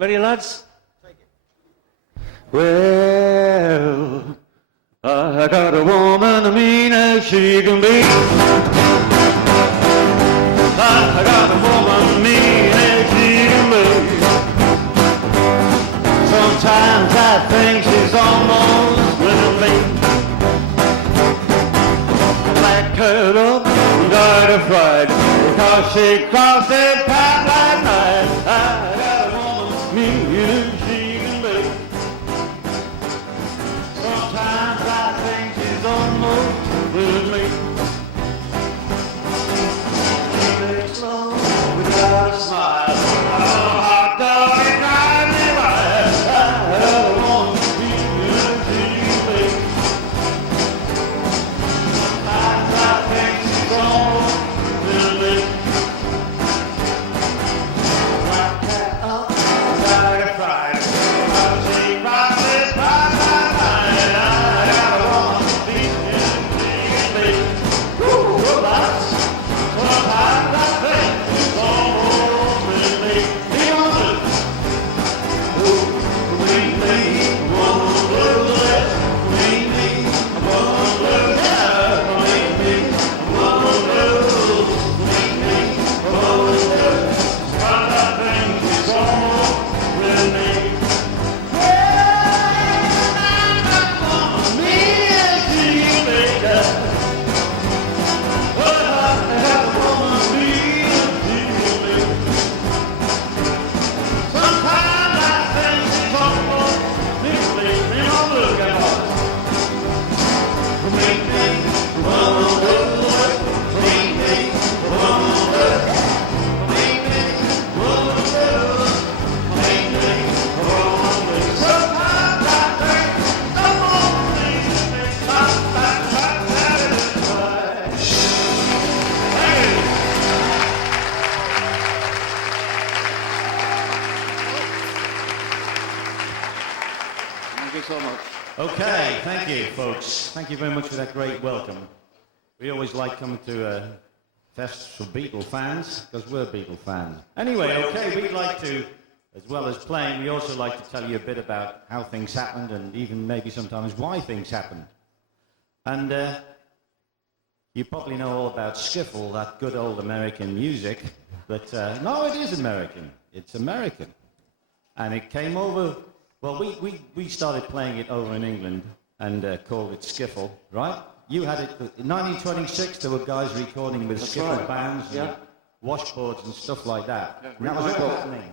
Ready, lads? Well, I got a woman mean as she can be. I got a woman mean as she can be. Sometimes I think she's almost little me. Black her up and got her fried because she crossed that path like night. I got a woman mean as she can be. Sometimes I think she's almost little me. Makes love without a smile. A hot dog and drives me wild. I got a woman mean as she can be. Sometimes I think she's almost little me. Wrap that up, got her fried. How she rocks this ride, ride, ride. I got a woman mean as she can be. Woo, lots. Sometimes I think she's almost little me. He wants it. Ooh, believe me, one little less. Believe me, one little less. Believe me, one little. Believe me, one little. But I think she's almost little me. Well, I got a woman mean as she can be. But I got a woman mean as she can be. Sometimes I think she's almost little me. You know, look at her. Believe me, one little. Believe me, one little. Believe me, one little. Believe me, one little. Sometimes I think she's almost little me. Sometimes I satisfied. Thank you. Thank you so much. Okay, thank you, folks. Thank you very much for that great welcome. We always like coming to fests for Beatle fans, because we're Beatle fans. Anyway, okay, we'd like to, as well as playing, we also like to tell you a bit about how things happened and even maybe sometimes why things happened. And you probably know all about skiffle, that good old American music, but no, it is American. It's American. And it came over, well, we started playing it over in England and called it skiffle, right? You had it, in 1926 there were guys recording with skiffle right. bands and Yeah. washboards and stuff like that. Yeah, And that was really all cool. happening.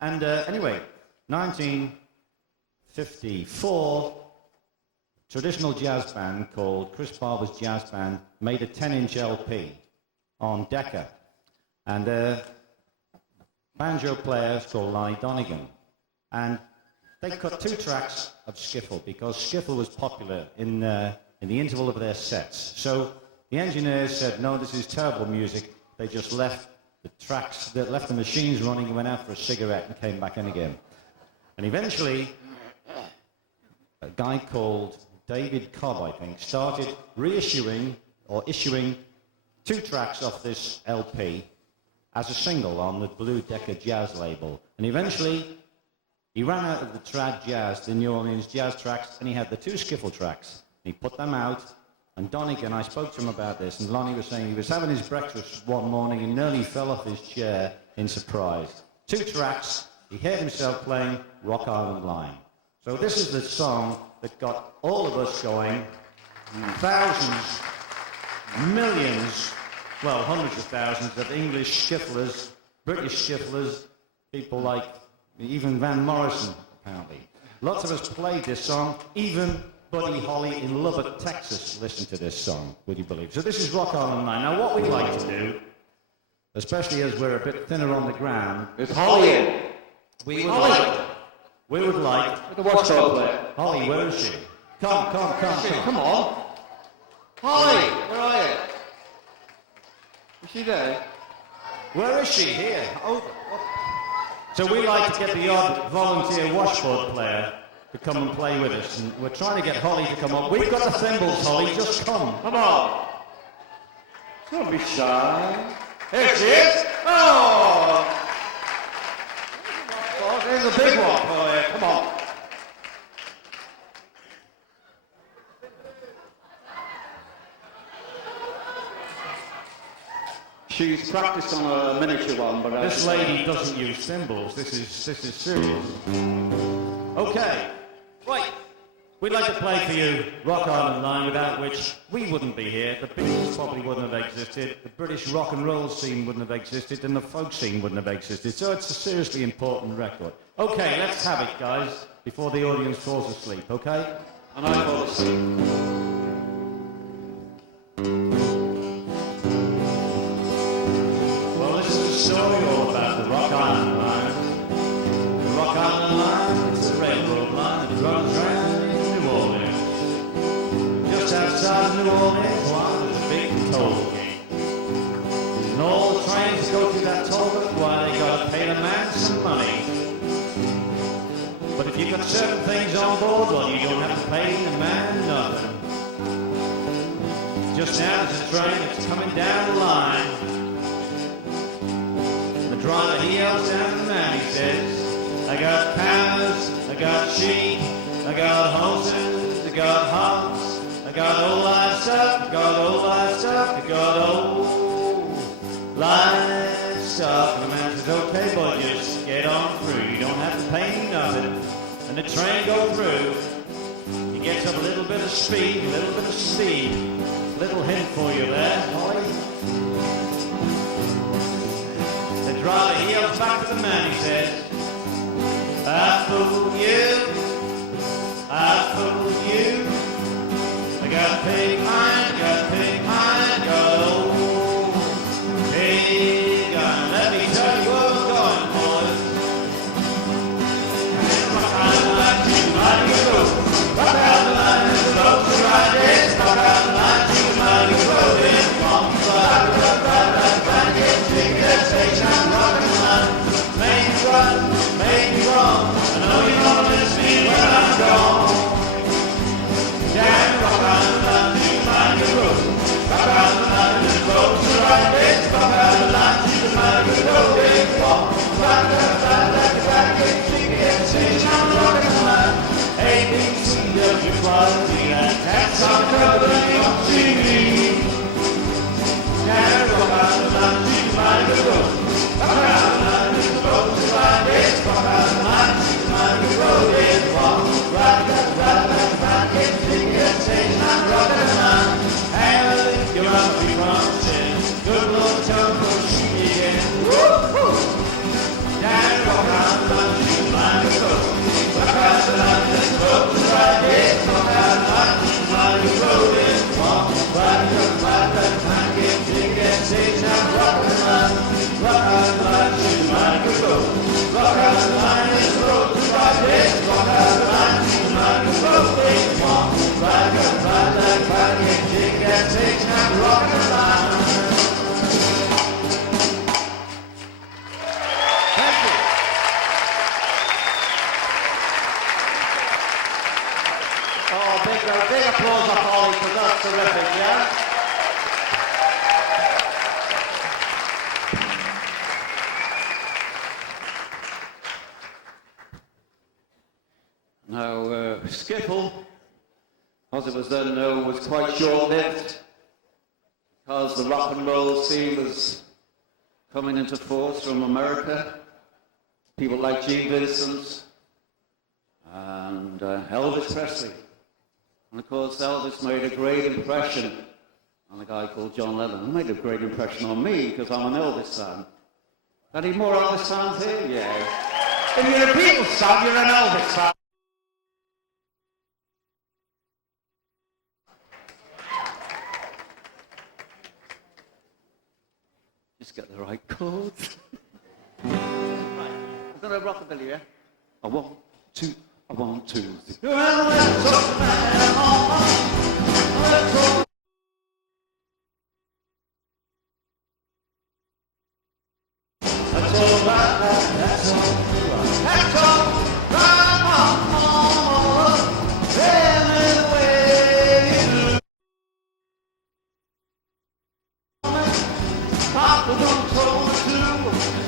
And anyway, 1954, traditional jazz band called Chris Barber's Jazz Band made a 10-inch LP on Decca. And banjo player is called Lonnie Donegan. And they cut 2 tracks of skiffle because skiffle was popular in the interval of their sets. So the engineers said, no, this is terrible music. They just left the tracks, they left the machines running and went out for a cigarette and came back in again. And eventually, a guy called David Cobb, I think, started reissuing or issuing 2 tracks off this LP as a single on the Blue Decca Jazz label. And eventually, he ran out of the trad jazz, the New Orleans jazz tracks, and he had the 2 skiffle tracks. He put them out, and Donegan, I spoke to him about this, and Lonnie was saying he was having his breakfast one morning and nearly fell off his chair in surprise. 2 tracks, he heard himself playing Rock Island Line. So this is the song that got all of us going, thousands, millions, well, hundreds of thousands of English skifflers, British skifflers, people like even Van Morrison, apparently. Lots of us played this song, even Buddy Holly in Lubbock, Texas listened to this song, would you believe? So this is Rock Island Line. Now what we'd like to do, especially as we're a bit thinner on the ground, It's Holly in. we would like, The watchdog player. Holly, where is she? Come. Come on. Holly, where are you? Is she there? Where is she? Here. Oh. So we like to get the odd volunteer washboard player to come and play with us, and we're trying to get Holly to come up. We've got the thimbles, Holly, just come. Come on. Don't be shy. Here she is. Oh! Oh, there's a big one for you. Come on. She's practiced on a miniature one, but this lady doesn't use cymbals. This is serious. Okay, right. We'd like to play for you Rock Island Line, without which we wouldn't be here. The Beatles probably wouldn't have existed. The British rock and roll scene wouldn't have existed, and the folk scene wouldn't have existed. So it's a seriously important record. Okay, let's have it, guys, before the audience falls asleep. Okay? And I fall asleep. Story all about the Rock Island Line. The Rock Island Line, it's a railroad line that runs round in New Orleans. Just outside New Orleans, there's a big toll gate. And all the trains go through that toll gate, why, they gotta pay the man some money. But if you've got certain things on board, well, you don't have to pay the man nothing. Just now, there's a train that's coming down the line. The driver, he yells down the man, he says, I got cows, I got sheep, I got horses, I got hogs, I got old livestock, I got old livestock, I got old livestock. And the man says, okay, boy, just get on through, you don't have to pay me nothing. And the train goes through, he gets up a little bit of speed, little hint for you there, Molly. The driver, he yells back to the man, he says, I fooled you, I fooled you. I got pig iron, got old pig iron. Let me tell you where we're going, boys. Rock Island Line, too mighty road. Rock Island Line, there's a road to ride it. Rock Island Line, too mighty road. Come ride, get ticket station. Make me wrong, I know you won't miss me when I'm gone. Down Rock Island Line, to mighty road. Rock Island Line, there's a road to ride it. Rock Island Line, to the mighty road. Walk, ride, like a racket, ticket station on Rock Island Line. ABC, W, quality, that tax on cover, you don't see me. Down Rock Island Line, to the mighty road. Rock Island Line, there's a road to ride it. Rock Island Line, to the mighty road. Walk, ride, like a racket, ticket station on Rock Island Line. And you're up to be promising, good Lord, tell me she again. Woo-hoo! Down Rock Island Line, to the mighty road. Rock Island Line, there's a road to ride it. Rock Island Line, to the mighty road. Walk, ride, like a racket, ticket station on Rock Island Line. Rock Island Line, to the mighty road. Rock Island Line, there's a road to ride it. Rock Island Line, to the mighty road. Walk, ride, like a racket, ticket station on Rock Island Line. Thank you. Oh, big applause for Holly, because that's terrific, yeah? Now, Skiffle, as it was then known, was quite short-lived because the rock and roll scene was coming into force from America. People like Gene Vincent and Elvis Presley. And of course, Elvis made a great impression on a guy called John Lennon, who made a great impression on me because I'm an Elvis fan. Any more Elvis fans here? Yeah. If you're a Beatles fan, you're an Elvis fan. Just get the right chords. Right, I'm going to rockabilly, yeah? I want to. That's all right, that's all Papa don't told me to.